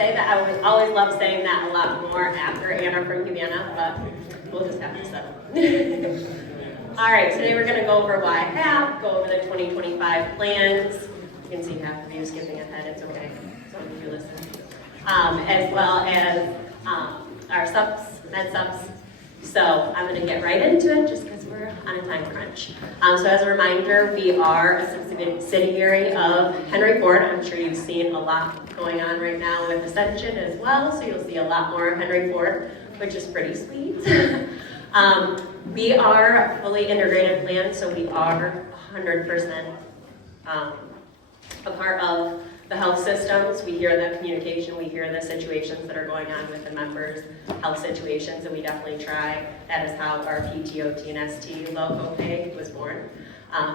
say that. I would always love saying that a lot more after Anna from Humana, but we'll just have to settle. All right, today we're going to go over why Hap, go over the 2025 plans. You can see half of you skipping ahead, it's okay, so if you listen. As well as our subs, med subs. So I'm going to get right into it just because we're on a time crunch. So as a reminder, we are a subsidiary of Henry Ford. I'm sure you've seen a lot going on right now with Ascension as well, so you'll see a lot more Henry Ford, which is pretty sweet. We are a fully integrated plan, so we are 100% a part of the health systems. We hear the communication, we hear the situations that are going on with the members' health situations, and we definitely try. That is how our PTO, TNST logo pay was born.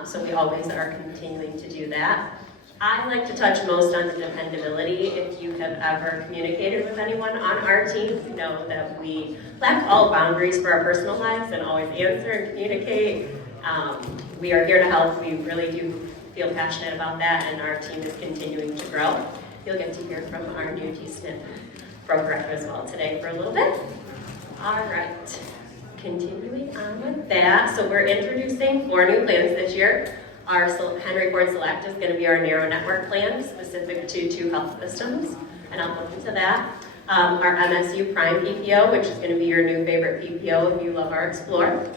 So we always are continuing to do that. I like to touch most on the dependability. If you have ever communicated with anyone on our team, you know that we lack all boundaries for our personal lives and always answer and communicate. We are here to help. We really do feel passionate about that, and our team is continuing to grow. You'll get to hear from our new D-SNP program as well today for a little bit. All right, continuing on with that. So we're introducing 4 new plans this year. Our Henry Ford Select is going to be our narrow network plan specific to 2 health systems, and I'll look into that. Our MSU Prime PPO, which is going to be your new favorite PPO if you love our Explore.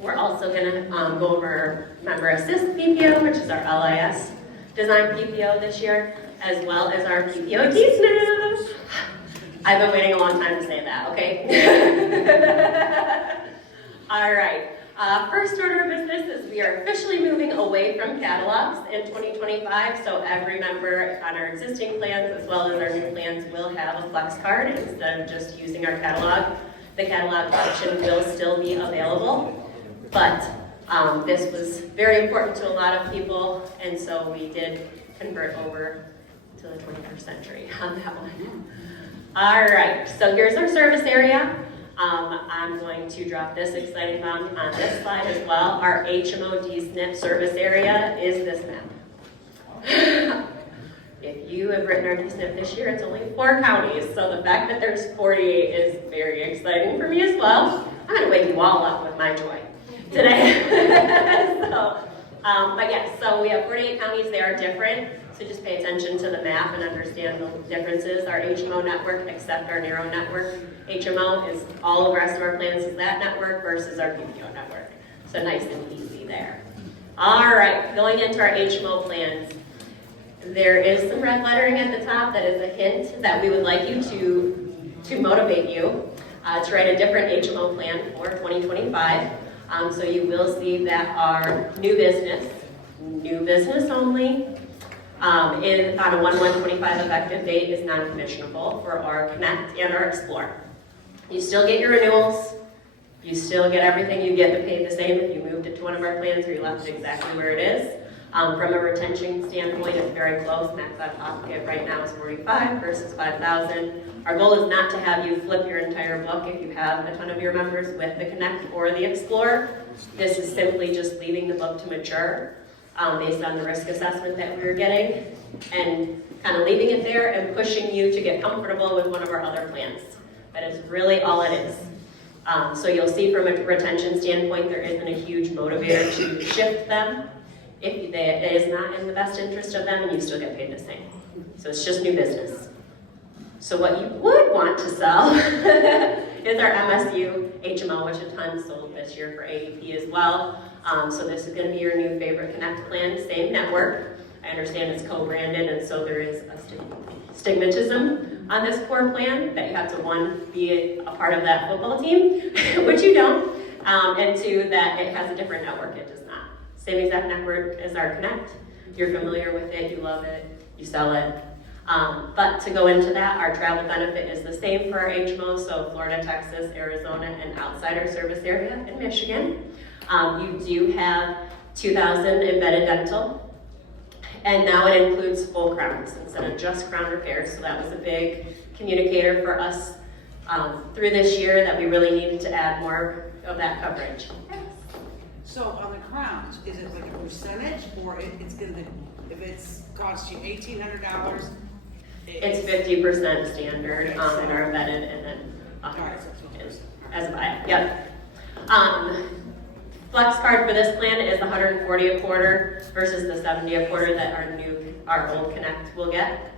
We're also going to go over Member Assist PPO, which is our LIS design PPO this year, as well as our PPO D-SNP. I've been waiting a long time to say that, okay? All right. First order of business is we are officially moving away from catalogs in 2025, so every member on our existing plans as well as our new plans will have a flex card instead of just using our catalog. The catalog option will still be available. But this was very important to a lot of people, and so we did convert over to the 21st century on that one. All right, so here's our service area. I'm going to drop this exciting bomb on this slide as well. Our HMO D-SNP service area is this map. If you have written our D-SNP this year, it's only 4 counties, so the fact that there's 48 is very exciting for me as well. I'm going to wake you all up with my joy today. But yes, so we have 48 counties. They are different, so just pay attention to the map and understand the differences. Our HMO network, except our narrow network, HMO is all of the rest of our plans is that network versus our PPO network. So nice and easy there. All right, going into our HMO plans, there is some red lettering at the top that is a hint that we would like you to motivate you to write a different HMO plan for 2025. So you will see that our new business only, on a 1/1/25 effective date is non-commissionable for our Connect and our Explore. You still get your renewals, you still get everything, you get to pay the same if you moved it to one of our plans or you left it exactly where it is. From a retention standpoint, it's very close. Max out of pocket right now is 45 versus 5,000. Our goal is not to have you flip your entire book if you have a ton of your members with the Connect or the Explore. This is simply just leaving the book to mature based on the risk assessment that we were getting and kind of leaving it there and pushing you to get comfortable with one of our other plans. That is really all it is. So you'll see from a retention standpoint, there isn't a huge motivator to shift them if it is not in the best interest of them and you still get paid the same. So it's just new business. So what you would want to sell is our MSU HMO, which a ton sold this year for AEP as well. So this is going to be your new favorite Connect plan, same network. I understand it's co-branded, and so there is a stigmatism on this core plan that you have to, 1, be a part of that football team, which you don't, and 2, that it has a different network. It does not. Same exact network as our Connect. You're familiar with it, you love it, you sell it. But to go into that, our travel benefit is the same for our HMO, so Florida, Texas, Arizona, and outside our service area in Michigan. You do have 2,000 embedded dental, and now it includes full crowns instead of just crown repairs, so that was a big communicator for us through this year that we really needed to add more of that coverage. So on the crowns, is it like a percentage, or it's gonna, if it's cost you $1,800, It's 50% standard, and are embedded, and then Alright. is as a buy. Yep. Flex card for this plan is 140 a quarter versus the 70 a quarter that our old Connect will get.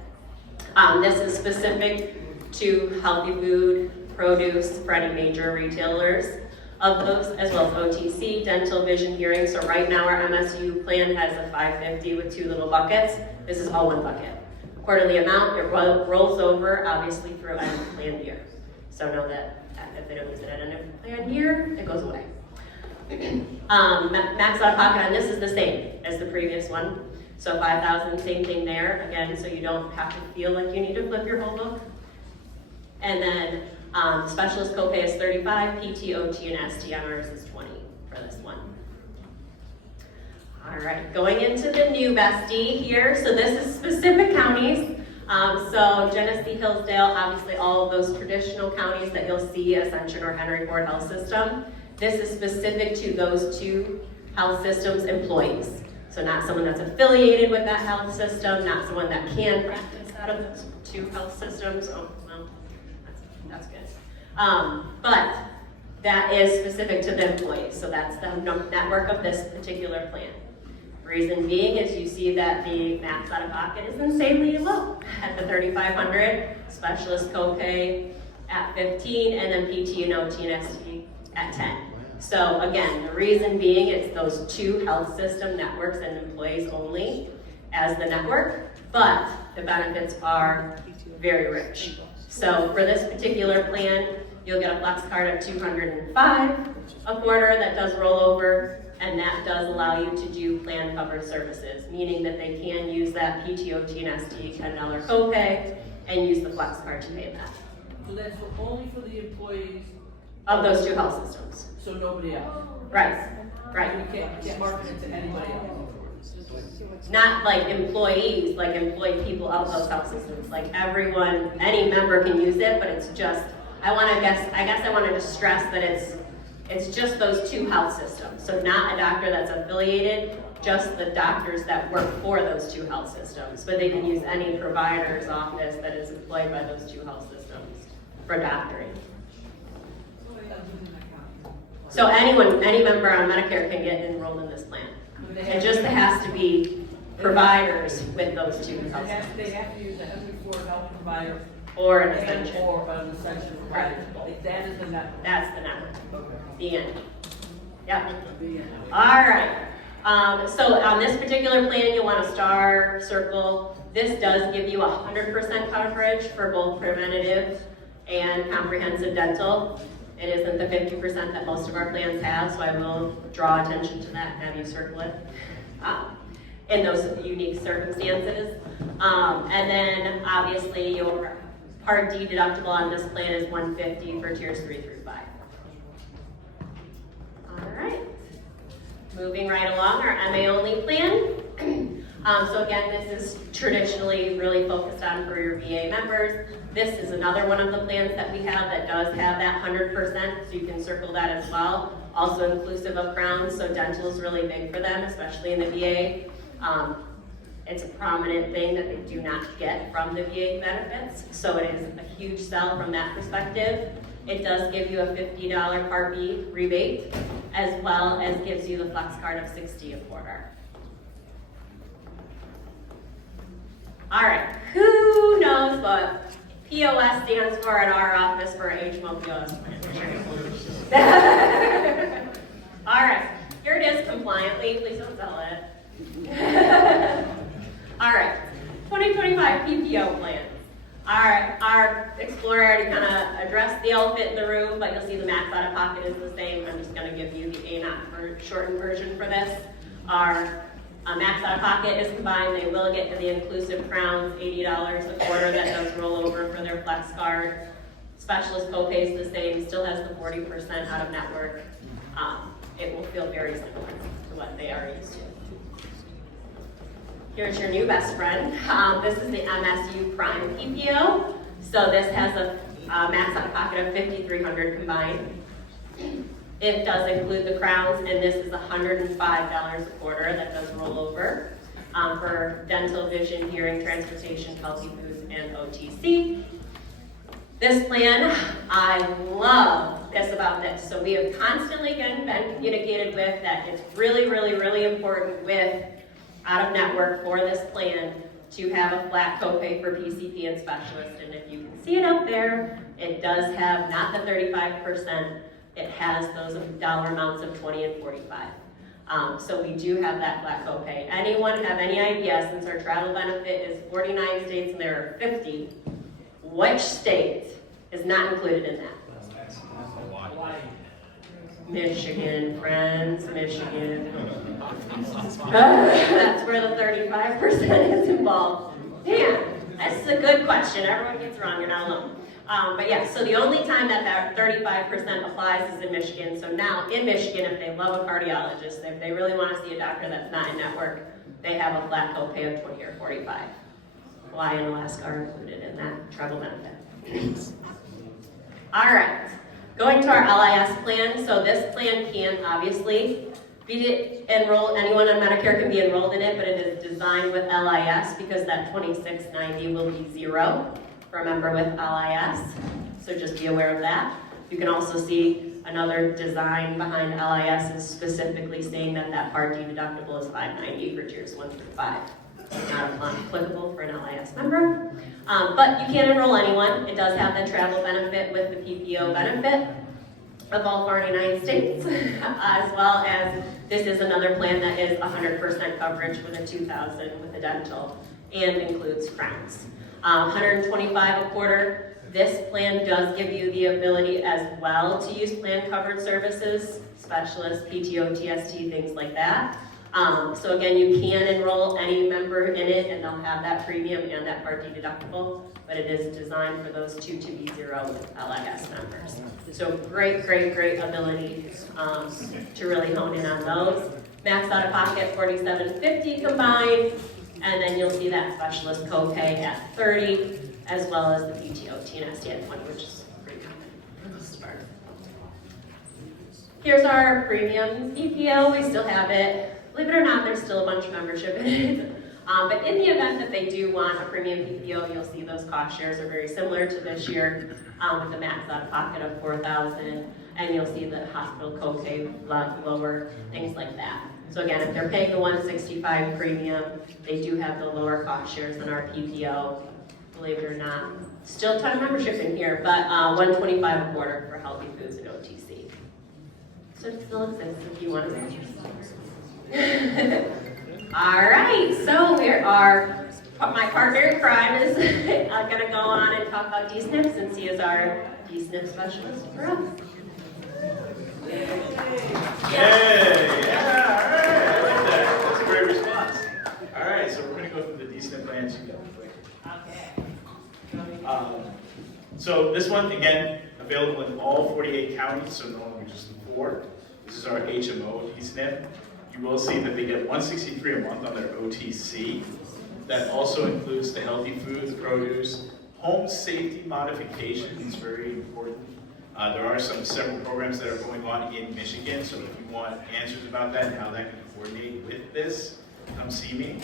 This is specific to healthy food, produce, for any major retailers of those, as well as OTC, dental, vision, hearing. So right now our MSU plan has a 550 with 2 little buckets. This is all one bucket. Quarterly amount, it rolls over obviously through end of plan year. So know that if they don't use it at end of plan year, it goes away. Max out of pocket on this is the same as the previous one. So 5,000, same thing there, again, so you don't have to feel like you need to flip your whole book. And then specialist copay is 35, PT, OT, and ST on ours is 20 for this one. All right, going into the new bestie here. So this is specific counties. So Genesee, Hillsdale, obviously all of those traditional counties that you'll see, Ascension or Henry Ford Health System. This is specific to those 2 health systems employees. So not someone that's affiliated with that health system, not someone that can practice out of those 2 health systems. Oh, well, that's good. But that is specific to the employees. So that's the network of this particular plan. Reason being is you see that the max out of pocket is insanely low at the 3,500, specialist copay at 15, and then PT and OT and ST at 10. So again, the reason being it's those 2 health system networks and employees only as the network, but the benefits are very rich. So for this particular plan, you'll get a flex card of 205 a quarter that does roll over, and that does allow you to do plan covered services, meaning that they can use that PTOT and ST $10 copay and use the flex card to pay that. So that's only for the employees, Of those 2 health systems. so nobody else? Right, right. You can't market it to anybody else? Not like employees, like employed people of those health systems. Like everyone, any member can use it, but it's just, I guess I wanted to stress that it's just those 2 health systems. So not a doctor that's affiliated, just the doctors that work for those 2 health systems. But they can use any provider's office that is employed by those 2 health systems for doctoring. So anyone, any member on Medicare can get enrolled in this plan. It just has to be providers with those 2 health systems. They have to use the Henry Ford health provider. Or an extension. Or an essential provider. That is the network. That's the network. Okay. The end. Yep. All right. So on this particular plan, you'll want to star circle. This does give you 100% coverage for both preventative and comprehensive dental. It isn't the 50% that most of our plans have, so I will draw attention to that and have you circle it in those unique circumstances. And then obviously your Part D deductible on this plan is $150 for tiers 3 through 5. All right. Moving right along, our MA only plan. So again, this is traditionally really focused on for your VA members. This is another one of the plans that we have that does have that 100%, so you can circle that as well. Also inclusive of crowns, so dental is really big for them, especially in the VA. It's a prominent thing that they do not get from the VA benefits, so it is a huge sell from that perspective. It does give you a $50 Part B rebate, as well as gives you the flex card of $60 a quarter. All right, who knows what POS stands for at our office for HMO POS plan? All right, here it is compliantly. Please don't sell it. All right, 2025 PPO plans. Our Explorer already kind of addressed the elephant in the room, but you'll see the max out of pocket is the same. I'm just going to give you the ANOT shortened version for this. Our max out of pocket is combined. They will get the inclusive crowns, $80 a quarter that does roll over for their flex card. Specialist copay is the same, still has the 40% out of network. It will feel very similar to what they are used to. Here's your new best friend. This is the MSU Prime PPO. So this has a max out of pocket of $5,300 combined. It does include the crowns, and this is $105 a quarter that does roll over for dental, vision, hearing, transportation, healthy foods, and OTC. This plan, I love this about this. So we have constantly been communicated with that it's really, really, really important with out-of-network for this plan to have a flat copay for PCP and specialist. And if you can see it out there, it does have not the 35%, it has those dollar amounts of 20 and 45. So we do have that flat copay. Anyone have any idea, since our travel benefit is 49 states and there are 50, which state is not included in that? Michigan, friends, Michigan. That's where the 35% is involved. Man, that's a good question. Everyone gets it wrong, you're not alone. But yeah, so the only time that 35% applies is in Michigan. So now in Michigan, if they love a cardiologist, if they really want to see a doctor that's not in network, they have a flat copay of 20 or 45. Hawaii and Alaska are included in that travel benefit. All right, going to our LIS plan. So this plan can obviously be enrolled, anyone on Medicare can be enrolled in it, but it is designed with LIS because that $26.90 will be zero for a member with LIS. So just be aware of that. You can also see another design behind LIS is specifically saying that that Part D deductible is $590 for tiers 1 through 5. Not applicable for an LIS member. But you can enroll anyone. It does have the travel benefit with the PPO benefit of all 49 states, as well as this is another plan that is 100% coverage with a $2,000 with a dental and includes crowns. 125 a quarter. This plan does give you the ability as well to use plan covered services, specialists, PTO, TST, things like that. So again, you can enroll any member in it and they'll have that premium and that Part D deductible, but it is designed for those two to be zero with LIS members. So great, great, great ability to really hone in on those. Max out of pocket, $47.50 combined, and then you'll see that specialist copay at $30, as well as the PTO, TNST at $20, which is pretty common for this part. Here's our premium PPO, we still have it. Believe it or not, there's still a bunch of membership in it. But in the event that they do want a premium PPO, you'll see those cost shares are very similar to this year with the max out of pocket of $4,000, and you'll see the hospital copay a lot lower, things like that. So again, if they're paying the $165 premium, they do have the lower cost shares than our PPO. Believe it or not, still a ton of membership in here, but $125 a quarter for healthy foods and OTC. So it still exists if you want to see. All right, so my partner in crime is going to go on and talk about D-SNP since he is our D-SNP specialist for us. Yay! Yeah, all right, I like that. That's a great response. All right, so we're going to go through the D-SNP plans together quick. So this one, again, available in all 48 counties, so no longer just the 4. This is our HMO D-SNP. You will see that they get $163 a month on their OTC. That also includes the healthy food, the produce, home safety modifications, very important. There are several programs that are going on in Michigan, so if you want answers about that and how that can coordinate with this, come see me.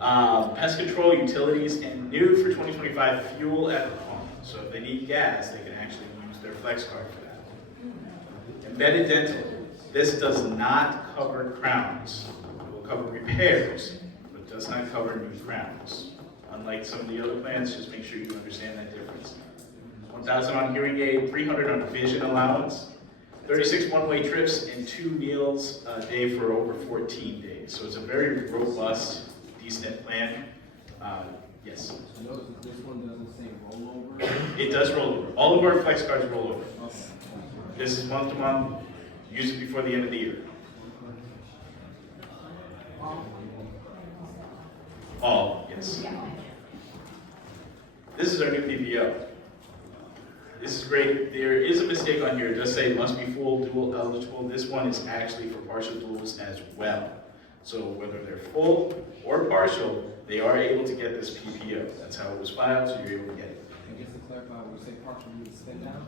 Pest control, utilities, and new for 2025, fuel at the pump. So if they need gas, they can actually use their flex card for that. Embedded dental. This does not cover crowns. It will cover repairs, but does not cover new crowns. Unlike some of the other plans, just make sure you understand that difference. 1,000 on hearing aid, 300 on vision allowance, 36 one-way trips, and 2 meals a day for over 14 days. So it's a very robust, D-SNP plan. Yes? Notice that this one doesn't say rollover. It does roll over. All of our flex cards roll over. Okay. This is month to month. Use it before the end of the year. All, yes. This is our new PPO. This is great. There is a mistake on here. It does say must be full dual eligible. This one is actually for partial duals as well. So whether they're full or partial, they are able to get this PPO. That's how it was filed, so you're able to get it. And just to clarify, when we say partial, we spend down?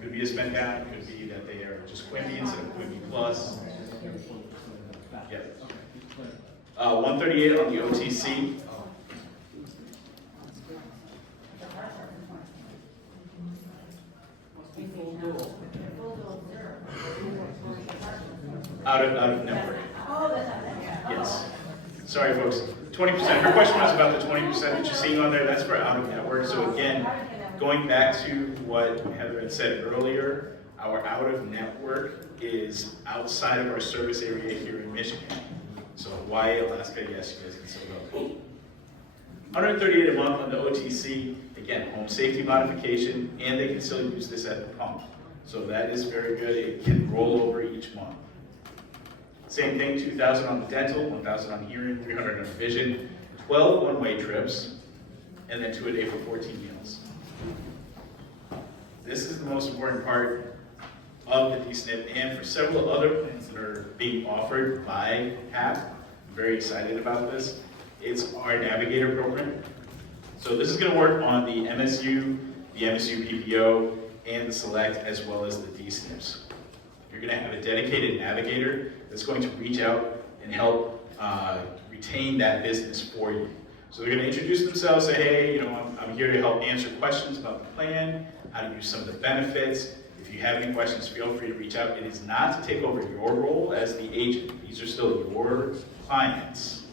Could be a spend down, could be that they are just Quimby instead of Quimby Plus. Yep. 138 on the OTC. Out of network. Oh, that's not that. Yes. Sorry, folks. 20%. Her question was about the 20% that you're seeing on there. That's for out of network. So again, going back to what Heather had said earlier, our out of network is outside of our service area here in Michigan. So Hawaii, Alaska, yes, you guys can still go. 138 a month on the OTC. Again, home safety modification, and they can still use this at the pump. So that is very good. It can roll over each month. Same thing, 2,000 on the dental, 1,000 on hearing, 300 on vision, 12 one-way trips, and then 2 a day for 14 meals. This is the most important part of the DSNP, and for several other plans that are being offered by HAP, I'm very excited about this. It's our Navigator program. So this is going to work on the MSU PPO, and the Select, as well as the DSNPs. You're going to have a dedicated navigator that's going to reach out and help retain that business for you. So they're going to introduce themselves, say, hey, you know, I'm here to help answer questions about the plan, how to use some of the benefits. If you have any questions, feel free to reach out. It is not to take over your role as the agent. These are still your clients.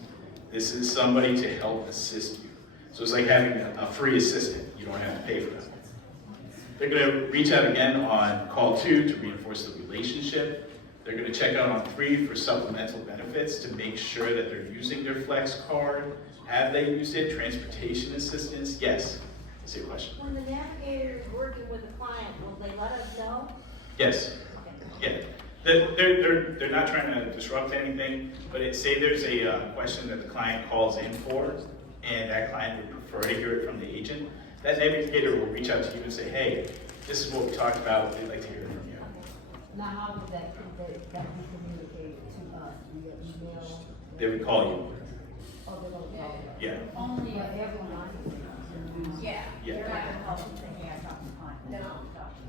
This is somebody to help assist you. So it's like having a free assistant. You don't have to pay for them. They're going to reach out again on call 2 to reinforce the relationship. They're going to check out on 3 for supplemental benefits to make sure that they're using their Flex card. Have they used it? Transportation assistance? Yes. That's your question. When the navigator is working with a client, will they let us know? Yes. Yeah. They're not trying to disrupt anything, but say there's a question that the client calls in for, and that client would prefer to hear it from the agent. That navigator will reach out to you and say, hey, this is what we talked about, we'd like to hear it from you. Now, how would that be communicated to us via email? They would call you. Oh, they're gonna call us. Yeah. Only if everyone Yeah. Yeah. They're not gonna help you say, hey, I talked to the client. No.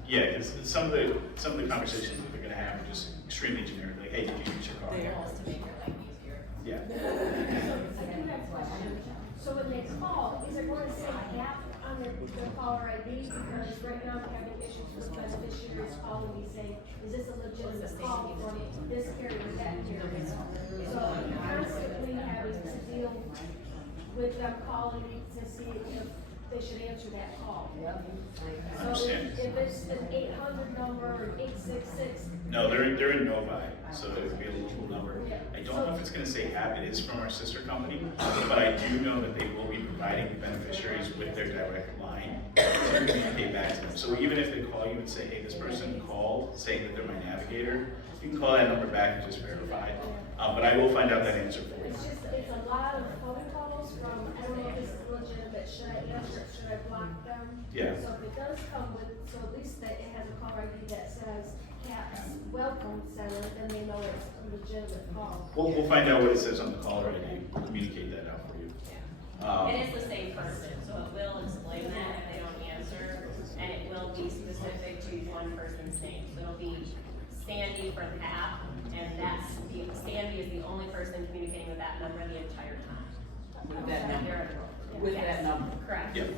Yeah, because some of the conversations that they're going to have are just extremely generic, like, hey, did you use your car? To make your life easier. Yeah. I do have a question. So when they call, is it going to say HAP on the caller ID? Because right now I'm having issues with beneficiaries calling me saying, is this a legitimate call from this carrier or that carrier? So I'm constantly having to deal with them calling me to see if they should answer that call. I So understand. if it's an 800 number or 866, No, they're in Novi, so it would be a local number. I don't know if it's going to say HAP, it is from our sister company, but I do know that they will be providing the beneficiaries with their direct line to communicate back to them. So even if they call you and say, hey, this person called saying that they're my navigator, you can call that number back and just verify. But I will find out that answer for you. it's a lot of phone calls from, I don't know if this is legitimate, should I answer it, should I block them? Yeah. So if it does come with, so at least that it has a call ID that says CAPS Welcome Center, then they know it's a legitimate call. We'll find out what it says on the caller ID. We'll communicate that out for you. It is the same person, so it will explain that if they don't answer, and it will be specific to one person's name. So it'll be Sandy for the app, and Sandy is the only person communicating with that number the entire time. With that number. With that number. Correct. Yep.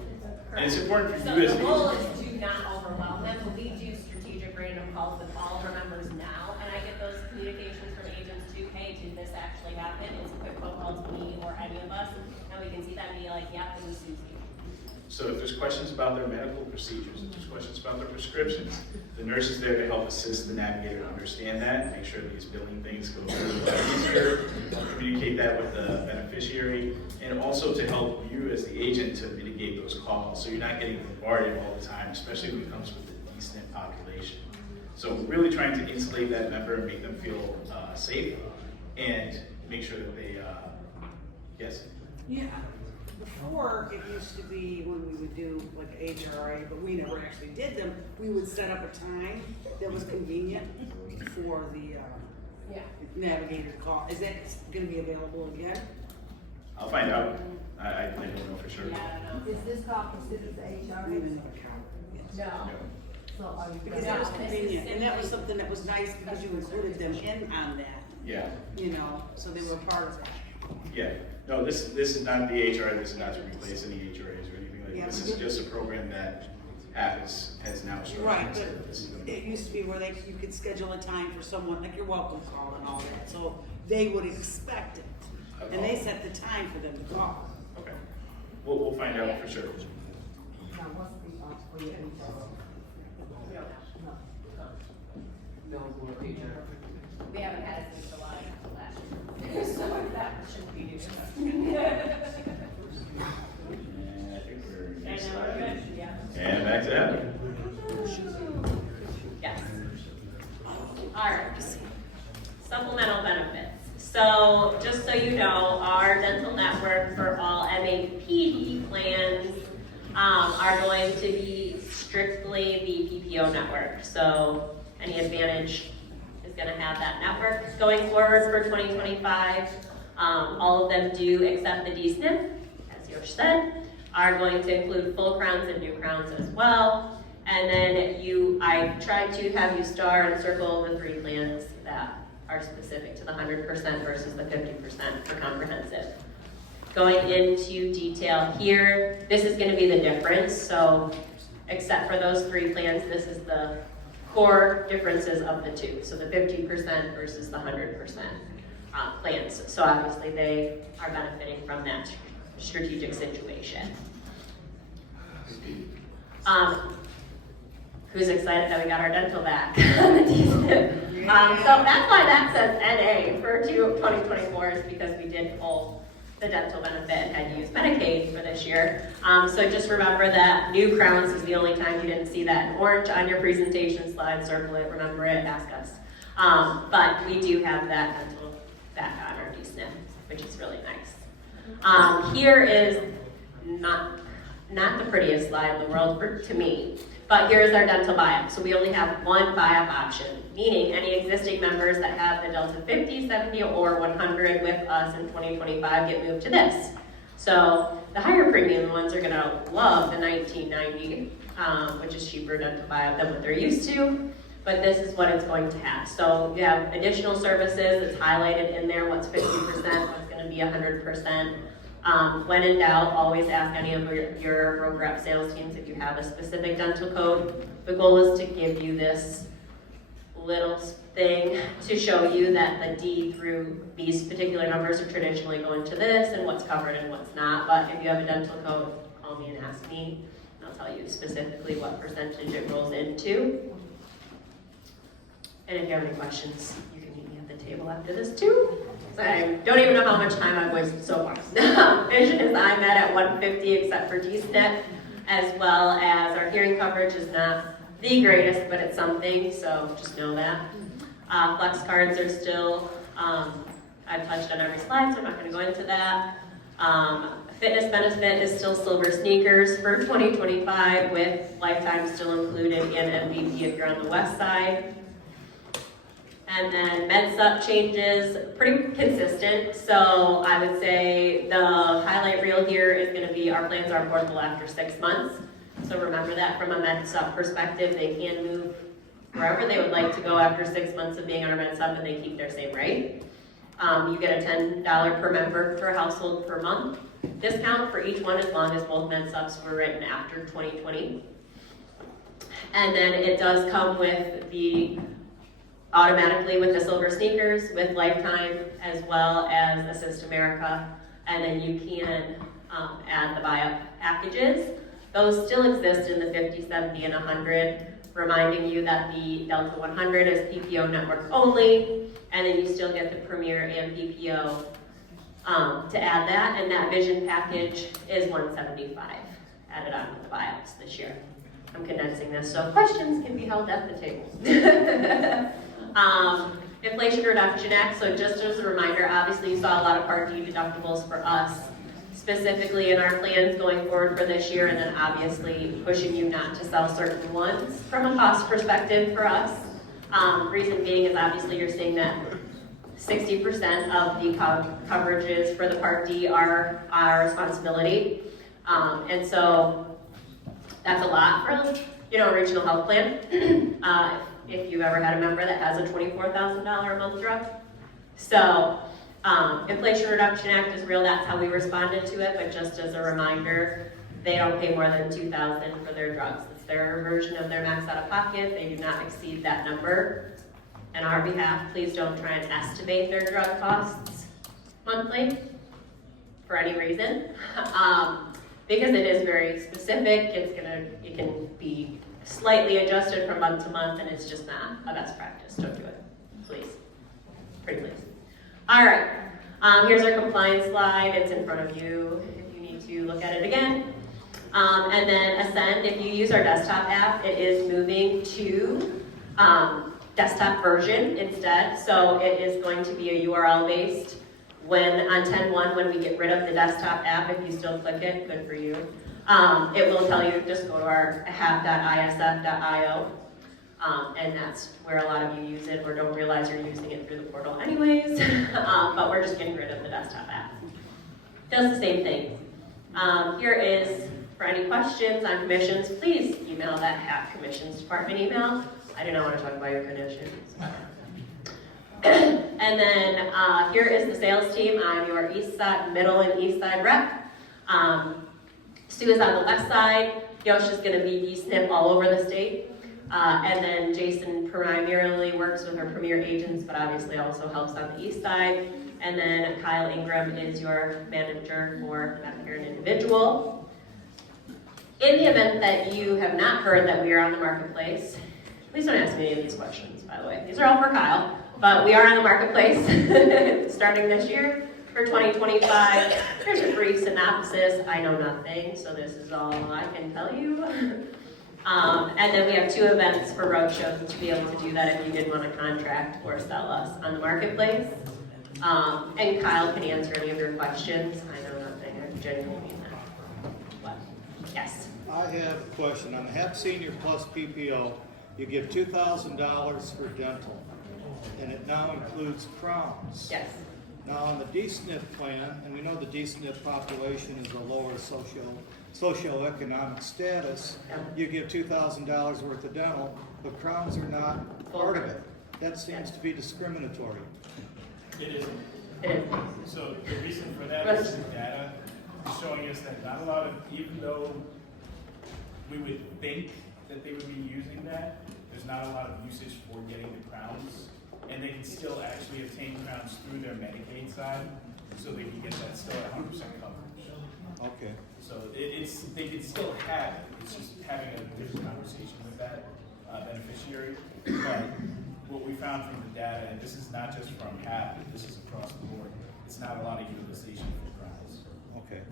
And it's important for So you as the an goal agent. is to not overwhelm them, but we do strategic random calls with all of our members now, and I get those communications from agents too, hey, did this actually happen? It's a quick phone call to me or any of us, and we can see that and be like, yep, it was Susie. So if there's questions about their medical procedures, if there's questions about their prescriptions, the nurse is there to help assist the navigator to understand that, and make sure these billing things go through a lot easier, communicate that with the beneficiary, and also to help you as the agent to mitigate those calls, so you're not getting bombarded all the time, especially when it comes with the DSNP population. So really trying to insulate that member and make them feel safe, and make sure that they, yes? Yeah, before, it used to be when we would do like HRA, but we never actually did them, we would set up a time that was convenient for the navigator call. Is that gonna be available again? I'll find out. I don't know for sure. Yeah, I don't know. Is this call considered the I don't even HR? know the count. Yes. No. So are you? Because that was convenient, and that was something that was nice because you included them in on that, Yeah, you know, so they were part of that. yeah. No, this is not the HR, this is not to replace any HRAs or anything like that. This is just a program that Hap has now structured. Right, so but this is- it used to be where you could schedule a time for someone, like your welcome call and all that, so they would expect it. And they set the time for them to call. Okay, we'll find out for sure. Now, what's the, for your interest? No. No, we're HR. We haven't had it since July of last year. So that shouldn't be new. And I think we're And next then we're slide. good, yeah. And back to Hap. Yes. All right. Supplemental benefits. So just so you know, our dental network for all MAPD plans are going to be strictly the PPO network. So any advantage is going to have that network going forward for 2025. All of them do except the DSNP, as you said, are going to include full crowns and new crowns as well. And then I tried to have you star and circle the 3 plans that are specific to the 100% versus the 50% for comprehensive. Going into detail here, this is going to be the difference. So except for those 3 plans, this is the core differences of the 2. So the 50% versus the 100% plans. So obviously they are benefiting from that strategic situation. Who's excited that we got our dental back on the DSNP? So that's why that says NA for 2024 is because we did pull the dental benefit and had used Medicaid for this year. So just remember that new crowns is the only time you didn't see that in orange on your presentation slide. Circle it, remember it, ask us. But we do have that dental back on our DSNP, which is really nice. Here is not the prettiest slide in the world to me. But here's our dental buy-up. So we only have one buy-up option, meaning any existing members that have the Delta 50, 70, or 100 with us in 2025 get moved to this. So the higher premium ones are gonna love the $19.90, which is cheaper dental buy-up than what they're used to. But this is what it's going to have. So you have additional services, it's highlighted in there, what's 50%, what's gonna be 100%. When in doubt, always ask any of your broker rep sales teams if you have a specific dental code. The goal is to give you this little thing to show you that the D through these particular numbers are traditionally going to this and what's covered and what's not. But if you have a dental code, call me and ask me, and I'll tell you specifically what percentage it rolls into. And if you have any questions, you can meet me at the table after this too. So I don't even know how much time I've wasted so far. Vision is I'm at 150 except for DSNP, as well as our hearing coverage is not the greatest, but it's something, so just know that. Flex cards are still, I've touched on every slide, so I'm not going to go into that. Fitness benefit is still silver sneakers for 2025 with lifetime still included and MVP if you're on the west side. And then MedSup changes, pretty consistent. So I would say the highlight reel here is going to be our plans are affordable after 6 months. So remember that from a MedSup perspective, they can move wherever they would like to go after 6 months of being on our MedSup and they keep their same rate. You get a $10 per member per household per month discount for each one as long as both MedSups were written after 2020. And then it does come with the automatically with the silver sneakers, with lifetime, as well as Assist America, and then you can add the buy-up packages. Those still exist in the 50, 70, and 100, reminding you that the Delta 100 is PPO network only, and then you still get the Premier and PPO to add that, and that Vision package is $175 added on to the buy-ups this year. I'm condensing this so questions can be held at the table. Inflation Reduction Act, so just as a reminder, obviously you saw a lot of Part D deductibles for us, specifically in our plans going forward for this year, and then obviously pushing you not to sell certain ones from a cost perspective for us. Reason being is obviously you're seeing that 60% of the coverages for the Part D are our responsibility. And so that's a lot for a regional health plan. If you've ever had a member that has a $24,000 a month drug. So Inflation Reduction Act is real, that's how we responded to it, but just as a reminder, they don't pay more than $2,000 for their drugs. It's their version of their max out of pocket. They do not exceed that number. On our behalf, please don't try and estimate their drug costs monthly for any reason, because it is very specific. It can be slightly adjusted from month to month, and it's just not a best practice. Don't do it, please. Pretty please. All right, here's our compliance slide. It's in front of you if you need to look at it again. And then Ascend, if you use our desktop app, it is moving to desktop version instead. So it is going to be a URL based. When on 10.1, when we get rid of the desktop app, if you still click it, good for you. It will tell you just go to our hap.isf.io, and that's where a lot of you use it or don't realize you're using it through the portal anyways. But we're just getting rid of the desktop app. Does the same thing. Here is for any questions on commissions. Please email that HAP commissions department email. I do not want to talk about your commissions. And then here is the sales team. I'm your east side, middle and east side rep. Sue is on the left side. Yosh is going to be D-SNP all over the state. And then Jason primarily works with our premier agents, but obviously also helps on the east side. And then Kyle Ingram is your manager for Medicare and Individual. In the event that you have not heard that we are on the marketplace, please don't ask me any of these questions, by the way. These are all for Kyle. But we are on the marketplace starting this year for 2025. Here's a brief synopsis. I know nothing, so this is all I can tell you. And then we have 2 events for roadshows to be able to do that if you did want to contract or sell us on the marketplace. And Kyle can answer any of your questions. I know nothing. I genuinely mean that. What? Yes. I have a question. On the HAP Senior Plus PPO, you give $2,000 for dental, and it now includes crowns. Yes. Now on the D-SNP plan, and we know the D-SNP population is a lower socioeconomic status, you give $2,000 worth of dental, but crowns are not part of it. That seems to be discriminatory. It is. It is. So the reason for that is the data showing us that not a lot of, even though we would think that they would be using that, there's not a lot of usage for getting the crowns, and they can still actually obtain crowns through their Medicaid side, so they can get that still at 100% coverage. Okay. So they can still have it. It's just having a different conversation with that beneficiary. But what we found from the data, and this is not just from HAP, this is across the board, it's not a lot of utilization for crowns. Okay.